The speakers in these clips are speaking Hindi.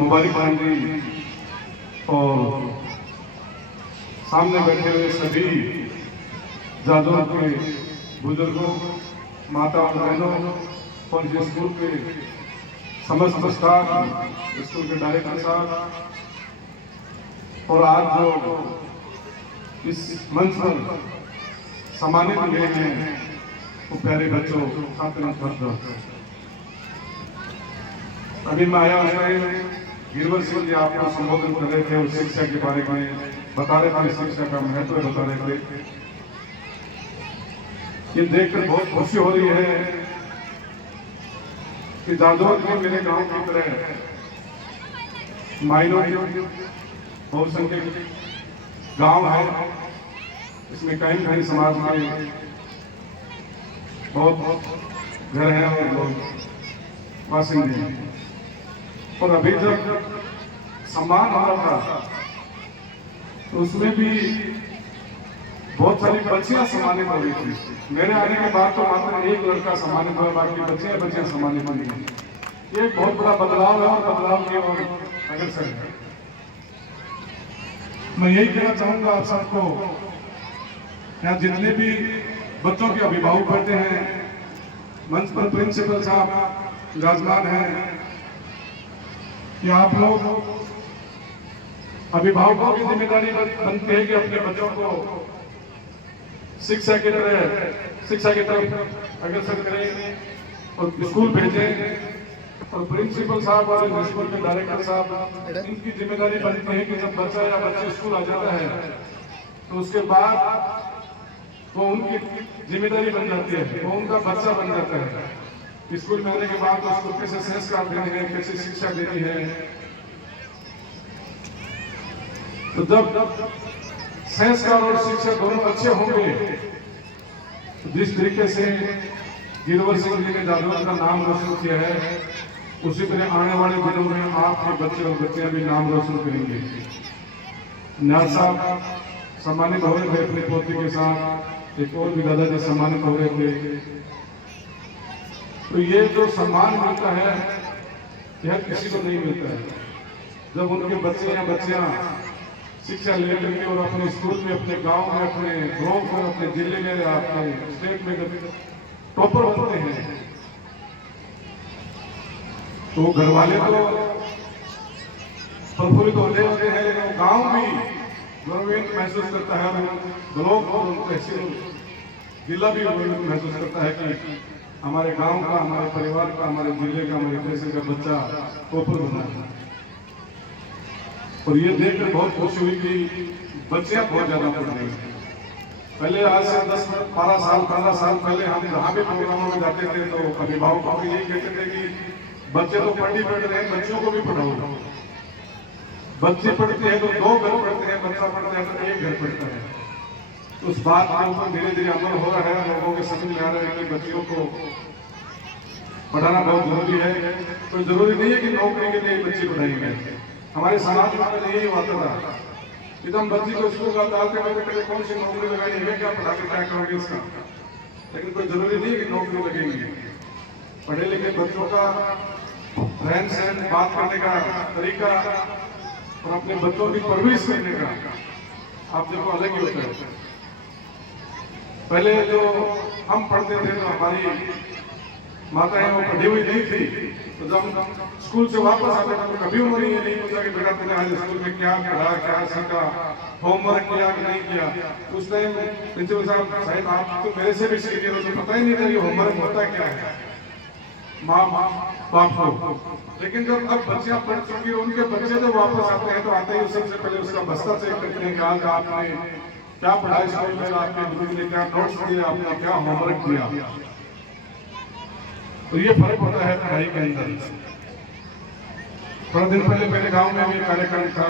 मुबारक जी और सामने बैठे हुए सभी जादों के बुजुर्गों, माता और बहनों और इस स्कूल के समस्त स्टाफ, स्कूल के डायरेक्टर साहब, और आज जो इस मंच पर सम्मानित हुए हैं वो प्यारे बच्चों, छात्र। अभी मैं आया उसमें गिरवर सिंह जी आपको संबोधन कर रहे थे और शिक्षा के बारे में बता रहे थे, शिक्षा का महत्व बता रहे थे। ये देखकर बहुत खुशी हो रही है कि जादौर में मेरे गांव की तरह माइनॉरिटी बहुसंख्यक गांव है, इसमें कहीं कहीं समाज में बहुत घर हैं और लोग वासिंदे हैं। और अभी जब सम्मान हो रहा था तो उसमें भी बहुत सारी बच्चियां सम्मानित हो रही थी। मेरे आने के बाद तो मात्र एक लड़का सम्मानित हुआ, बाकी बच्चियां सम्मानित हुई हैं। ये एक बहुत बड़ा बदलाव है और बदलाव की ओर अग्रसर है। मैं यही कहना चाहूंगा आप सबको, यहाँ जितने भी बच्चों के अभिभावक बैठे हैं, मंच पर प्रिंसिपल साहब विराजमान हैं, कि आप लोग अभिभावकों की जिम्मेदारी बनती है कि अपने बच्चों को शिक्षा की तरफ अग्रसर करें और स्कूल भेजें। और प्रिंसिपल साहब और स्कूल के डायरेक्टर साहब, इनकी जिम्मेदारी बनती है कि जब बच्चा या बच्चे स्कूल आ जाता है तो उसके बाद वो उनकी जिम्मेदारी बन जाती है, वो उनका बच्चा बन जाता है। स्कूल में आने के बाद उसको कैसे संस्कार देने हैं, कैसे शिक्षा देनी है। तो जब संस्कार और शिक्षा दोनों अच्छे होंगे तो जिस तरीके से गिरवर सिंह जी ने जादौर का नाम रोशन किया है, उसी तरह आने वाले दिनों में आपके बच्चे और बच्चियां भी नाम रोशन करेंगे। न्यार साहब सम्मानित हो रहे थे अपनी पोती के साथ, एक और भी दादाजी सम्मानित हो रहे थे। तो ये जो सम्मान मिलता है यह किसी को नहीं मिलता है। जब उनके बच्चे या बच्चियां शिक्षा लेकर के और अपने स्कूल में, अपने गांव में, अपने ब्लॉक में, अपने जिले में या अपने स्टेट में जब टॉपर बनते हैं तो घर वाले तो प्रफुल्लित होते हैं, लेकिन गांव भी गौरवान्वित महसूस करता है, ब्लॉक और तहसील जिला भी गौरवान्वित महसूस करता है कि हमारे गांव का, हमारे परिवार का, हमारे जिले का, हमारे तहसील का बच्चा टॉपर बना है। और ये देखकर बहुत खुशी हुई कि बच्चियां बहुत ज्यादा पढ़ रही हैं। पहले आज से 10-12 साल 15 साल पहले हम जहाँ भी प्रोग्रामों में जाते थे तो अभिभावकों को यही कहते थे कि बच्चे तो पढ़ रहे हैं, बच्चों को भी पढ़ाओ। बच्चे पढ़ते हैं तो 2 घर पढ़ते हैं, बच्चा पढ़ता है तो 1 घर पढ़ता है। उस बात के ऊपर धीरे धीरे अमल हो रहा है, लोगों के समझ में आ रहा है कि बच्चियों को पढ़ाना बहुत जरूरी है। कोई जरूरी नहीं है कि नौकरी के लिए बच्चे पढ़ाएंगे। हमारे समाज में पहले यही होता था कि हम बच्ची को स्कूल का डालते हुए पहले कौन सी नौकरी लगानी है, क्या पढ़ा के क्या करोगे इसका। लेकिन कोई जरूरी नहीं है कि नौकरी लगेगी। पढ़े लिखे बच्चों का रहन सहन, बात करने का तरीका और अपने बच्चों की परवरिश करने का आप देखो अलग ही होता है। पहले जो हम पढ़ते थे तो हमारी माताएं वो पढ़ी हुई नहीं थी, तो जब स्कूल से वापस आते थे तो कभी उन्होंने ये नहीं पूछा कि बेटा तुमने आज स्कूल में क्या पढ़ा, क्या सीखा, होमवर्क किया कि नहीं किया। उस टाइम प्रिंसिपल साहब, शायद आप तो मेरे से भी सीनियर हो, तो पता ही नहीं था ये होमवर्क होता क्या है माँ बाप को। लेकिन जब अब बच्चियां पढ़ चुकी, उनके बच्चे जब वापस आते हैं तो आते ही सबसे पहले उसका बस्ता चेक करते हैं कि आज आपने क्या पढ़ा स्कूल में, आपके गुरु ने क्या नोट्स दिए, आपने क्या होमवर्क दिया। तो ये फर्क होता है पढ़ाई के अंदर। थोड़ा दिन पहले मेरे गांव में भी कार्यक्रम था,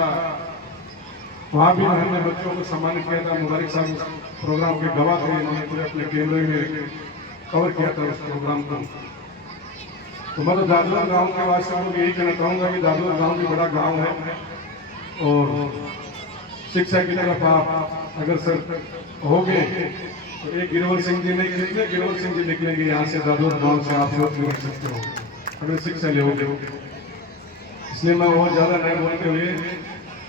वहां भी हमने बच्चों को सम्मानित किया था। मुबारक साहब प्रोग्राम के गवाह थे, उन्होंने पूरे अपने कैमरे में कवर किया था उस प्रोग्राम को। तो मैं तो जादौर गांव के वासियों को यही कहना चाहूंगा कि जादौर गांव भी बड़ा गांव है और शिक्षा की तरफ आप अग्रसर होगे तो एक गिरवर सिंह जी नहीं, कितने गिरवर सिंह जी निकलेंगे यहाँ से जादौर गांव से, आप सोच भी रख सकते हो अगर शिक्षा लोगे। इसलिए मैं और ज़्यादा नहीं बोलते हुए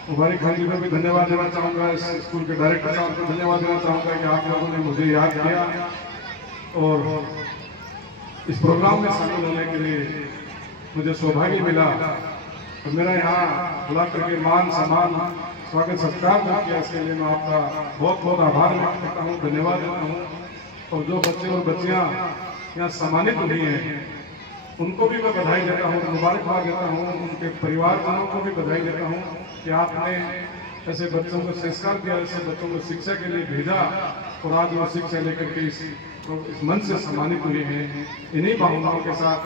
मुबारक खान जी को भी धन्यवाद देना चाहूँगा, इस स्कूल के डायरेक्टर साहब को धन्यवाद देना चाहूँगा कि आप लोगों ने मुझे याद किया और इस प्रोग्राम में शामिल होने के लिए मुझे सौभाग्य मिला। तो मेरा यहाँ बुला करके मान सम्मान स्वागत सत्कार किया, इसके लिए मैं आपका बहुत बहुत आभार व्यक्त करता हूँ, धन्यवाद देता हूँ। और जो बच्चे और बच्चियाँ यहाँ सम्मानित हुई हैं उनको भी मैं बधाई देता हूँ, मुबारकबाद देता हूँ, उनके परिवारजनों को भी बधाई देता हूँ कि आपने ऐसे बच्चों को संस्कार दिया, ऐसे बच्चों को शिक्षा के लिए भेजा और आज वो शिक्षा लेकर के इस मंच से सम्मानित हुए हैं। इन्हीं भावनाओं के साथ